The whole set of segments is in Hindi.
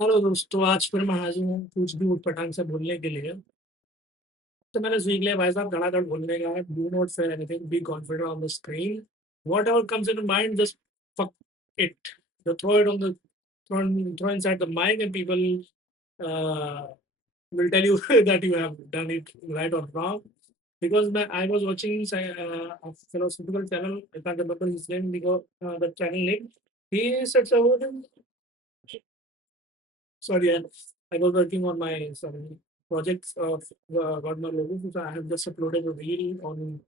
हेलो दोस्तों, आज फिर मैं हाजिर हूँ कुछ भी ऊटपटांग से बोलने के लिए। तो मैंने सीख लिया भाई साहब, धड़ाधड़ बोलने का है। Do not say anything, be confident on the screen. What ever comes in mind, just fuck it. Throw it on the throw inside the mic, and people uh, will tell you that you have done it right or wrong. Because I was watching a philosophical channel. I can't remember his name because the channel name. He said so. Sorry, I was working on my some projects of Godma logo. So I have just uploaded a reel on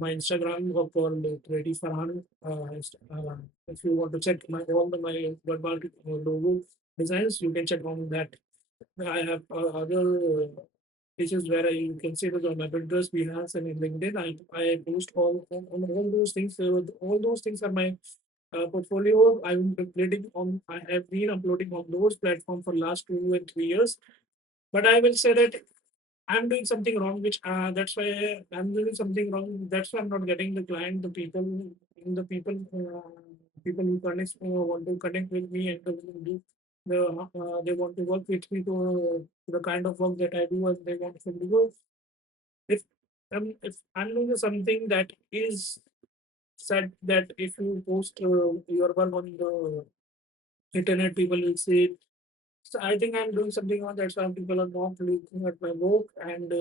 my Instagram called Ready Farhan. If you want to check my Godma logo designs, you can check on that. I have other places where you can see that on my Pinterest, Behance, and in LinkedIn. I post on all those things. All those things are my portfolio. I have been uploading on those platforms for last 2 and 3 years. But I will say that I'm doing something wrong, which that's why I'm doing something wrong. That's why I'm not getting the client, the people, people who want to connect with me and they want to work with me to the kind of work that I do, and they want to do. If if I'm doing something that is said that if you post your work on the internet, people will see it. So I think I'm doing something wrong. That's why people are not looking at my work and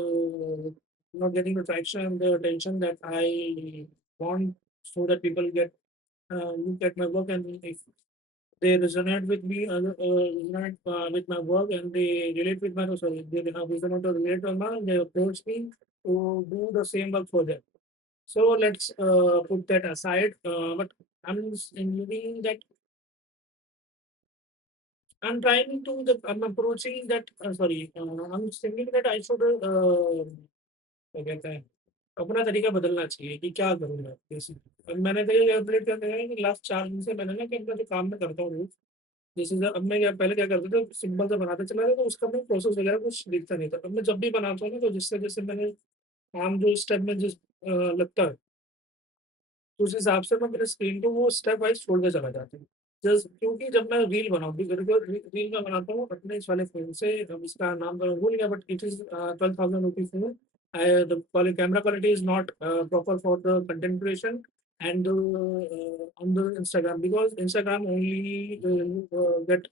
not getting the traction and the attention that I want, so that people get look at my work, and if they resonate with me, resonate with my work, and they relate with my sorry, they have resonate or relate with my, they approach me to do the same work for them. So let's put that aside. But thinking that I'm approaching that. Sorry, I'm thinking that I should. क्या कहते हैं, अपना तरीका बदलना चाहिए कि क्या करूँ मैं बेसिकली। अब मैंने तो ये कैलकुलेट कर लिया है कि लास्ट 4 दिन से मैंने ना कि अपना जो काम मैं करता हूँ, जैसे अब मैं क्या पहले क्या करता था, सिंपल सा बनाते चला गया, तो उसका मैं प्रोसेस वगैरह कुछ दिखता नहीं था। अब मैं जब भी बनाता हूँ ना, तो जिससे जैसे मैंने काम जो स्टेप में लगता है, तो उस हिसाब से मैं मेरे स्क्रीन को वो स्टेप वाइज़ छोड़ते चला जाता हूँ। जस्ट क्योंकि जब मैं रील बनाऊँ, रील मैं बनाता हूँ अपने इस वाले फ़ोन से। अब इसका नाम तो मैं भूल गया, but it is 12,000 rupees phone. The camera quality is not proper for the content creation and on the Instagram, because Instagram only get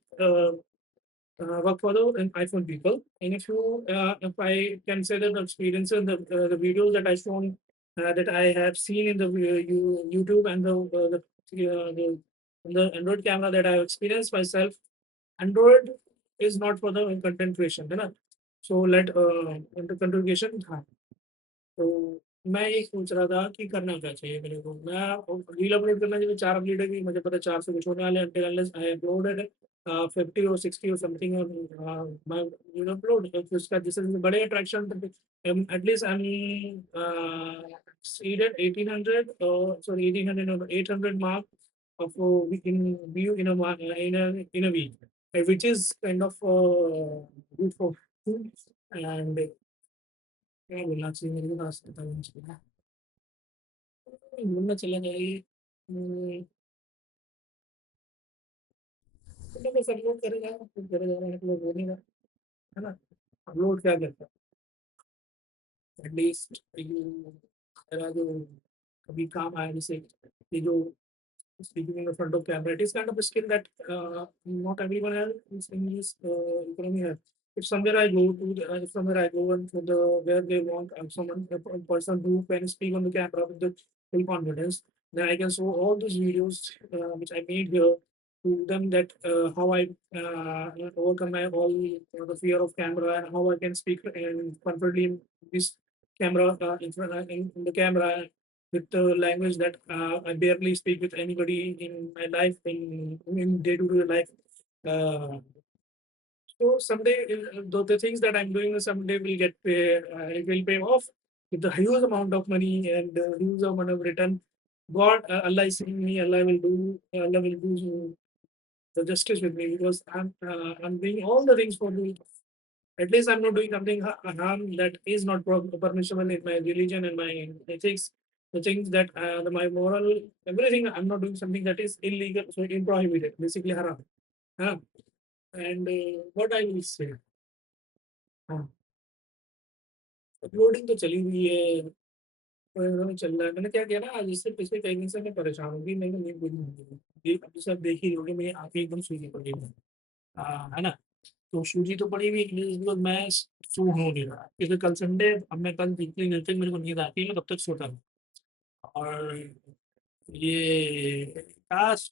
work for the iPhone people. And if I can say that the experience and the videos that I shown that I have seen in the YouTube and the Android camera that I have experienced myself, Android is not for the content creation, है ना? So let into content creation, हाँ। तो मैं ये सोच रहा था कि करना क्या चाहिए मेरे को? मैं रील अपलोड करना चाहिए, 4 अपडेट है कि मुझे पता है 4 से कुछ होने वाले हैं, until unless I uploaded 50 or 60 or something on my upload. If उसका जिससे बड़े attraction, at least I'm exceeded 1800 sorry 1800 or 800 mark of in view in a week, which is kind of good for me. And क्या बोलना चाहिए मेरे को पास पता नहीं चला। घूमना चला जाइए। मतलब बस अपलोड करेगा, अपलोड करे जा रहा है, अपलोड हो नहीं रहा, है ना? अपलोड क्या करता है? एटलीस्ट मेरा जो कभी काम आया, जैसे ये जो speaking in the front of camera, it is kind of a skill that not everyone has in this economy has. If somewhere I go to, if somewhere I go and for the where they want a person who can speak on the camera with the full confidence, then I can show all those videos which I made here to them, that how I overcome my all the fear of camera, and how I can speak and confidently in this camera in the camera with the language that I barely speak with anybody in my life, in day-to-day life. Uh, so someday, the things that I'm doing someday will it will pay off with a huge amount of money and a huge amount of return. Allah is seeing me. Allah will do the justice with me, because I'm doing all the things for the. At least I'm not doing something harm that is not permissible in my religion and my ethics. The things that my moral, everything, I'm not doing something that is illegal, so prohibited, basically haram. Huh? And what I will say, हाँ, अपलोडिंग तो चली हुई है, चल रहा है। मैंने क्या किया ना, आज इससे पिछले कई दिन से मैं परेशान हूँ कि मेरे को नींद पूरी नहीं हो रही है। अब सब देख ही रहे हो कि मेरी आंखें एकदम सूजी पड़ी हुई हैं। है ना? तो सूजी तो पड़ी हुई है, इसलिए मैं सो हो नहीं रहा, क्योंकि कल संडे, अब मैं कल जितनी देर तक मेरे को नींद आती है मैं तब तक सोता हूँ। और ये काश,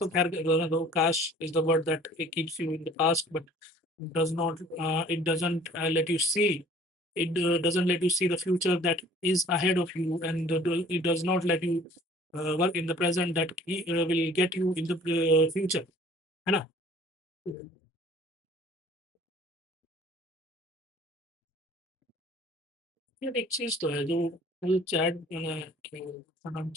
तो खैर रहने दो, काश is the word that keeps you in the past but does not it doesn't let you see, doesn't let you see the future that is ahead of you, and it does not let you work in the present that will get you in the future, है ना? यार एक चीज तो है जो वो चैट, क्या नाम,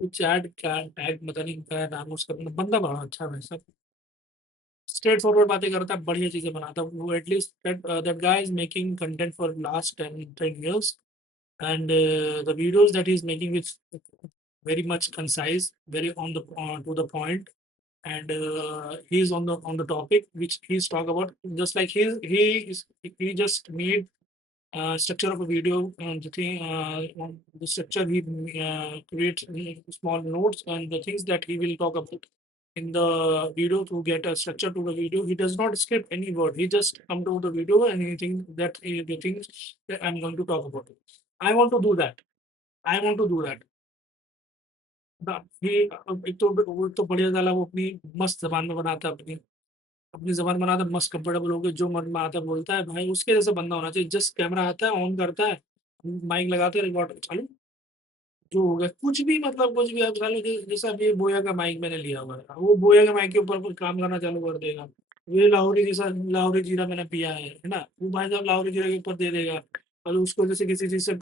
चैट क्या टैग, पता नहीं क्या नाम उसका, बंदा बड़ा अच्छा है सब, स्ट्रेट फॉरवर्ड बातें करता है, बढ़िया चीजें बनाता है वो। At least that guy is making content for last 10 years, and the videos that he's making is very much concise, very on the to the point, and he's on the topic which he's talk about, just like he just made structure of a video, the thing, the structure he creates small notes and the things that he will talk about in the video to get a structure to the video. He does not skip any word. He just come to the video and anything that the things that I'm going to talk about. I want to do that. I want to do that. ये एक तो वो तो बढ़िया साला वो अपनी मस्त ज़बान में बनाता है, अपनी अपनी ज़बान बनाता है, मस्त कंफर्टेबल होके जो मन में आता है बोलता है। भाई उसके जैसा बंदा होना चाहिए, जस्ट कैमरा आता है, ऑन करता है, माइक लगाते हैं, रिकॉर्ड चालू, जो हो गया कुछ भी, मतलब कुछ भी। अब साले जैसे अब ये बोया का माइक मैंने लिया हुआ है, वो बोया के माइक के ऊपर कुछ काम करना चालू कर देगा। ये लाहौरी जैसा लाहौरी जीरा मैंने पिया है ना, वो भाई साहब लाहौरी जीरा के ऊपर दे देगा। और उसको जैसे किसी चीज से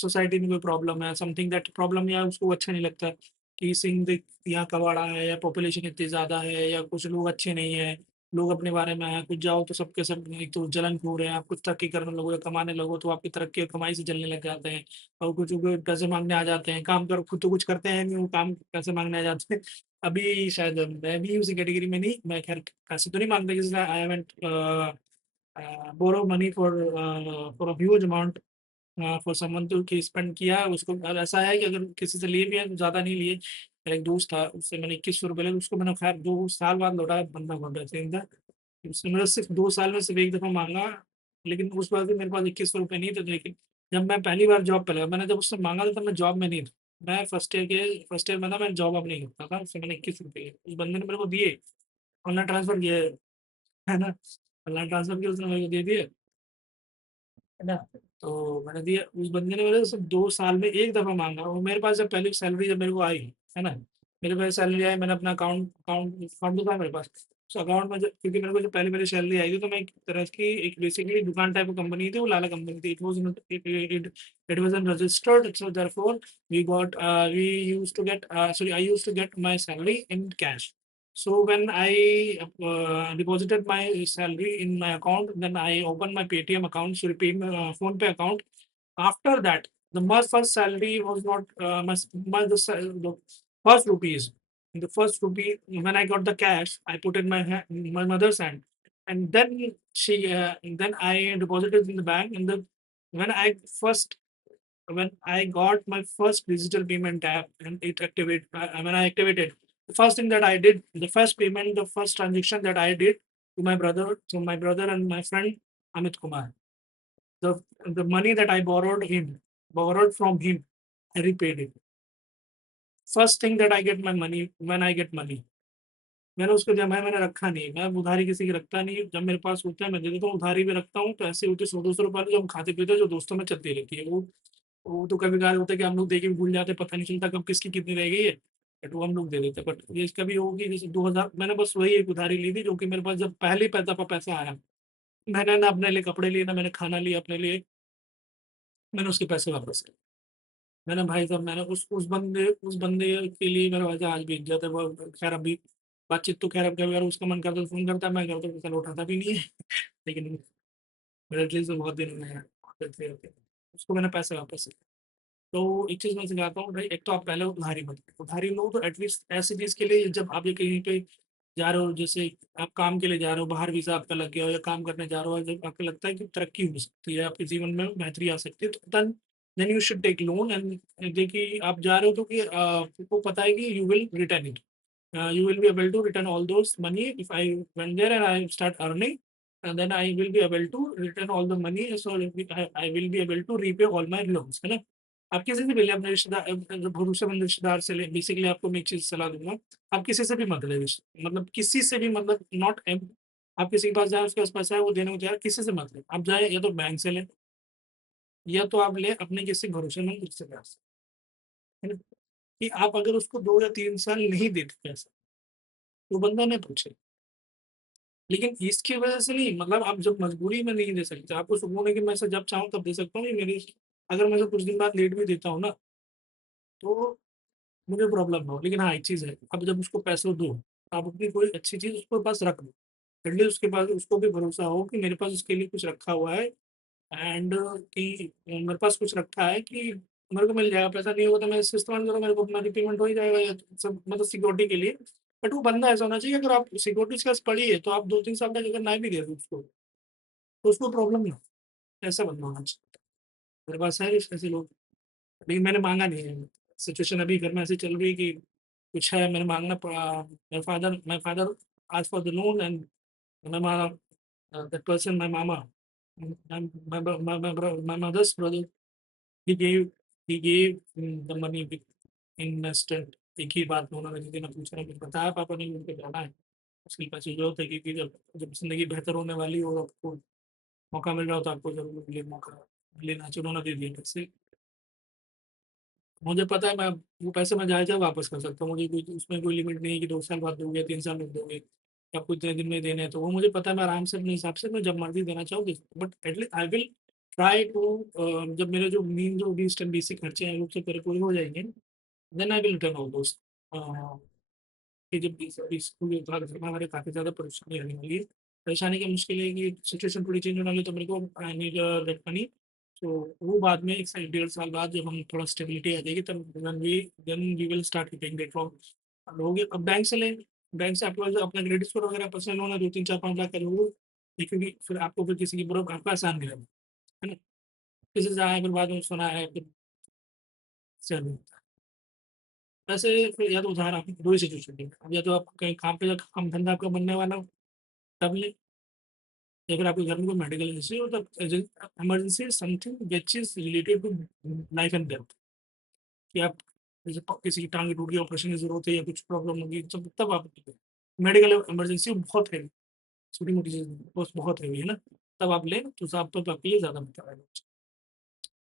सोसाइटी में कोई प्रॉब्लम है, समथिंग दैट प्रॉब्लम, या उसको अच्छा नहीं लगता कि सिंह यहाँ कबाड़ा है या पॉपुलेशन इतनी ज्यादा है या कुछ लोग अच्छे नहीं है, लोग अपने बारे में है, कुछ जाओ तो सबके सब एक तो जलन खो रहे हैं, आप कुछ तरक्की करने लगो या कमाने लगो तो आपकी तरक्की और कमाई से जलने लग जाते हैं। और कुछ लोग पैसे मांगने आ जाते हैं, काम करो खुद तो कुछ करते हैं नहीं, वो काम पैसे मांगने आ जाते हैं। अभी शायद मैं भी उसी कैटेगरी में नहीं, मैं खैर पैसे तो नहीं मांगता किसी से, I haven't borrow money for a huge amount for someone to कि स्पेंड किया उसको। अब ऐसा है कि अगर किसी से लिए भी है तो ज़्यादा नहीं लिए। मेरा एक दोस्त था, उससे मैंने 2100 रुपये लिए, उसको मैंने खैर 2 साल बाद लौटाया, बंदा बहुत बेहतरीन था। उसने मेरे सिर्फ 2 साल में सिर्फ एक दफ़ा मांगा, लेकिन उस बार भी मेरे पास 2100 रुपये नहीं थे। लेकिन जब मैं पहली बार जॉब पे लगा, मैंने जब उससे मांगा था तब मैं जॉब में नहीं था, मैं फर्स्ट ईयर में था, मैं जॉब अब नहीं करता था। उससे मैंने 21 रुपये उस बंदे ने मेरे को दिए, ऑनलाइन ट्रांसफर किए, है ना, ऑनलाइन ट्रांसफर किया, उसने मेरे को दे दिए, है ना। तो मैंने दिया, उस बंदे ने मेरे से 2 साल में एक दफा मांगा। और मेरे पास जब पहली सैलरी जब मेरे को आई, है ना, मेरे पास सैलरी आई, मैंने अपना अकाउंट अकाउंट अकाउंट तो था मेरे पास। उस अकाउंट में क्योंकि मेरे को जब पहली पहली सैलरी आई थी तो मैं एक तरह की एक बेसिकली दुकान टाइप की कंपनी थी, वो लाला कंपनी थी। It was registered, so therefore we used to get sorry I used to get my salary in cash. So when I deposited my salary in my account, then I opened my Paytm account, sorry, phone pay account. After that, my first salary was not the first rupees. The first rupee when I got the cash, I put in my mother's hand, and then then I deposited in the bank. And the when I first when I got my first digital payment app and when I activated, the first thing that I did, the first payment, the first transaction that I did to my brother and my friend Amit Kumar, the money that I borrowed from him, I repaid it. First thing that I get my money when I get money. मैंने उसको जमा है, मैंने रखा नहीं, मैं उधारी किसी की रखता नहीं, जब मेरे पास होता है मैं दे देता हूँ, उधारी भी रखता हूँ तो ऐसे होते 100-200 रुपए जो हम खाते पीते हैं, जो दोस्तों में चलती रहती है वो तो कभी कभार होता है कि हम लोग दे के भी भूल जाते हैं, पता नहीं चलता कब किसकी कितनी रह गई है, बट वो हम लोग दे देते हैं। बट ये कभी होगी जैसे 2000, मैंने बस वही एक उधारी ली थी जो कि मेरे पास जब पहली दफा पैसा आया, मैंने ना अपने लिए कपड़े लिए, ना मैंने खाना लिया अपने लिए, मैंने उसके पैसे वापस किए। मैंने भाई साहब, मैंने उस बंदे के लिए मेरा वैसे आज भी इज्जत है। वो खैर अभी बातचीत तो खैर अब कभी अगर उसका मन करता है तो फोन करता है, मैं करता हूँ, कल उठाता भी नहीं है। लेकिन मेरे एटलीस्ट बहुत दिन में है, उसको मैंने पैसे वापस किए। तो एक चीज़ मैं सिखाता हूँ भाई, एक तो आप पहले उधारी मत लो। उधारी लो तो एटलीस्ट ऐसी चीज़ के लिए जब आप ये कहीं पे जा रहे हो, जैसे आप काम के लिए जा रहे हो, बाहर वीज़ा आपका लग गया हो या काम करने जा रहे हो, जब आपको लगता है कि तरक्की हो सकती है, आपके जीवन में बेहतरी आ सकती है, तो then you should take loan and देखिए आप जा रहे हो तो कि आपको पता है कि you will return it. You will be able to return all those money if I went there and I start earning, and then I will be able to return all the money. So I will be able to repay all my loans, है ना? आप किसी से भी ले, अपने रिश्तेदार भरोसेमंद रिश्तेदार से ले। बेसिकली आपको मैं एक चीज़ सलाह दूँगा, आप किसी से भी मत ले मतलब किसी से भी, मतलब नॉट एम आप किसी के पास जाएँ, उसके पास पैसा है, वो देने को तैयार है, किसी से मत लें। आप जाएँ या तो बैंक से लें या तो आप लें अपने किसी भरोसेमंद रिश्तेदार से, है ना? कि आप अगर उसको 2 या 3 साल नहीं देते पैसा, तो बंदा ना पूछे। लेकिन इसकी वजह से नहीं, मतलब आप जब मजबूरी में नहीं दे सकते, आपको सुकून है कि मैं इसे जब चाहूँ तब दे सकता हूँ, ये मेरी अगर मैं इसे कुछ दिन बाद लेट भी देता हूँ ना, तो मुझे प्रॉब्लम ना हो। लेकिन हाँ, एक चीज़ है, अब जब उसको पैसे दो, आप अपनी कोई अच्छी चीज़ उसके पास रख दो। एटलीस्ट उसके पास उसको भी भरोसा हो कि मेरे पास उसके लिए कुछ रखा हुआ है, एंड कि मेरे पास कुछ रखा है कि मेरे को मिल जाएगा, पैसा नहीं होगा तो मैं इससे इस्तेमाल करूँगा, मेरे को अपना रिपेमेंट हो ही जाएगा, या सब मतलब सिक्योरिटी के लिए। बट वो बंदा ऐसा होना चाहिए, अगर आप सिक्योरिटी उसके पास पड़ी है, तो आप 2-3 साल तक अगर ना भी दे दो उसको, तो उसको प्रॉब्लम नहीं हो, ऐसा बंदा होना चाहिए। मेरे पास है ऐसे लोग, लेकिन मैंने माँगा नहीं है। सिचुएशन अभी घर में ऐसी चल रही है कि कुछ है, मैंने माँगना पड़ा। My father asked for the loan and my that person, my mama, and my mother's brother, he gave he gave the money with in instant. एक ही बात में उन्होंने दीदी ने पूछा, कि बताया पापा ने उनको जाना है, उसके पैसे ज़रूरत है, क्योंकि जब जब ज़िंदगी बेहतर होने वाली हो, आपको मौका मिल रहा हो, तो आपको ज़रूर ले मौका लेना चाहिए। उन्होंने दे दिए पैसे। मुझे पता है मैं वो पैसे मैं चाहे वापस कर सकता हूँ। मुझे कोई उसमें कोई लिमिट नहीं है कि 2 साल बाद दोगे, 3 साल में दोगे, या आपको इतने दिन में देने हैं। तो वो मुझे पता है, मैं आराम से अपने हिसाब से मैं जब मर्ज़ी देना चाहूँ दे सकता हूँ। But at least I will try to जब मेरे जो मेन जो बेसिक एंड बेसिक खर्चे हैं, वो सब मेरे पूरे हो जाएँगे, then I will return all those uh, कि जब बीस बीस पूरे उधार भरना, हमारे काफ़ी ज़्यादा परेशानी आने वाली है। परेशानी क्या, मुश्किल है कि सिचुएशन थोड़ी चेंज होने वाली है, तो मेरे को आई नीड दैट मनी। तो वो बाद में 1 से डेढ़ साल बाद जब हम थोड़ा स्टेबिलिटी आ जाएगी, तब then we will start keeping that from लोगे। अब बैंक से लें, बैंक से आपके पास अपना क्रेडिट स्कोर वगैरह पर्सनल लोन है, 2, 3, 4, 5 लाख का लोगे, क्योंकि फिर आपको फिर किसी की ज़रूरत, आपका आसान नहीं रहेगा, है ना? किसी से आया, फिर बाद में सुना है, फिर चलो। वैसे फिर या तो उधार, आप 2 ही सिचुएशन है, अब या तो आप कहीं काम पे जाकर काम धंधा आपका बनने वाला हो, तब लें, या फिर आपके घर में कोई मेडिकल इश्यू हो, तब emergency is something which is related to life and death, कि आप जैसे किसी की टाँग टूट गई, ऑपरेशन की ज़रूरत है या कुछ प्रॉब्लम होगी, तब आप मेडिकल इमरजेंसी बहुत है, छोटी-मोटी चीज़ बस बहुत हैवी है ना, तब आप लें, तो साहब तब आपके लिए ज़्यादा बेहतर रहेगा।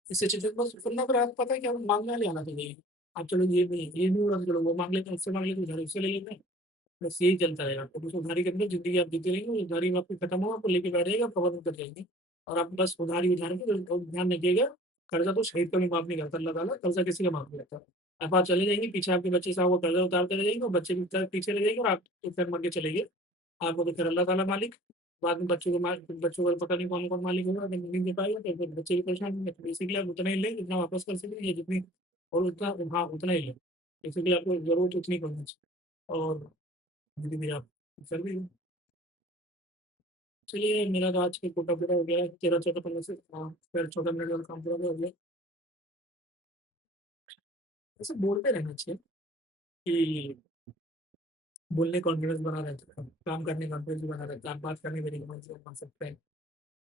इस सिचुएशन बस वरना फिर आपको पता है कि आप माँगना नहीं आना चाहिए। आप चलो ये नहीं हो रहा, तो चलो वो माँग लेते हैं, उससे माँग लेते हैं, उधारी उससे ले लेते हैं। बस यही चलता रहेगा, तो बस उधारी के अंदर ज़िंदगी आप जीते रहेंगे, उधारी में आपकी खत्म हो, आपको लेके बैठ जाएगा, प्रबंधन कर जाएँगे, और आप बस उधारी के तो ध्यान रखिएगा, कर्ज़ा तो शहीद कभी माफ़ नहीं करता अल्लाह ताला, कर्ज़ा किसी का माफ़ नहीं करता। अब आप चले जाएँगे, पीछे आपके बच्चे साहब वो कर्ज़ा उतारते रह जाएँगे, और बच्चे भी पीछे रह जाएँगे, और आप तो फिर मर के चले गए। आपको तो फिर अल्लाह ताला मालिक, बाद में बच्चों को पता नहीं कौन-कौन मालिक होगा, अगर नहीं दे पाएगा, तो फिर बच्चे भी परेशान होंगे। तो बेसिकली आप उतना ही लें, जितना वापस कर सकें, या जितनी और उतना, हाँ, उतना ही लें। बेसिकली आपको ज़रूरत उतनी करनी चाहिए, और धीरे-धीरे आप कर भी लें। चलिए, मेरा तो आज का कोटा पूरा हो गया है, 13-14 पन्ने से, फिर 14 मिनट वाला काम पूरा हो गया। ऐसे बोलते रहना चाहिए कि बोलने कॉन्फिडेंस बना रहता है, काम करने कॉन्फिडेंस बना रहता है, आप बात करने में कॉन्फिडेंस बना सकते हैं।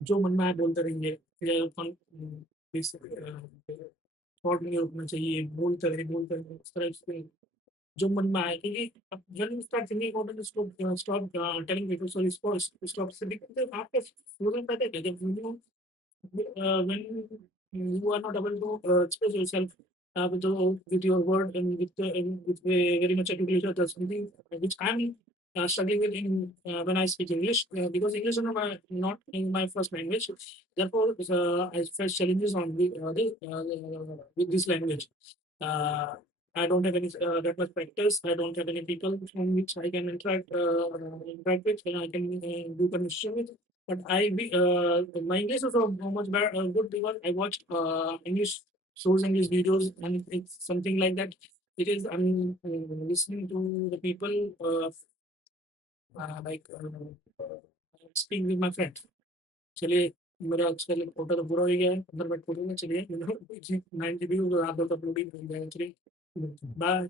जो मन में आए बोलते रहिए, या इस थॉट नहीं रोकना चाहिए, बोलते रहिए, इस तरह से जो मन में आए, क्योंकि when you start thinking about it, stop telling people, so stop saying, because आपके फ्यूचर पता है क्या, जब when you are not able to express yourself with your word and with a very much articulation, that's something which I'm struggling with when I speak English, because English is not in my first language. Therefore, I face challenges with this language. Uh, I don't have any that much practice. I don't have any people from which I can interact with, and I can do conversation with. But my English is so much bad, good, because I watched English. shows in these videos, and it's something like that. It is I'm listening to the people like speak with my friend. चलिए मेरा आजकल कोटा तो पूरा हो गया है, अंदर मैं खोलूँगा चलिए 90 व्यू रात भर अपलोडिंग हो जाएगा चलिए बाय।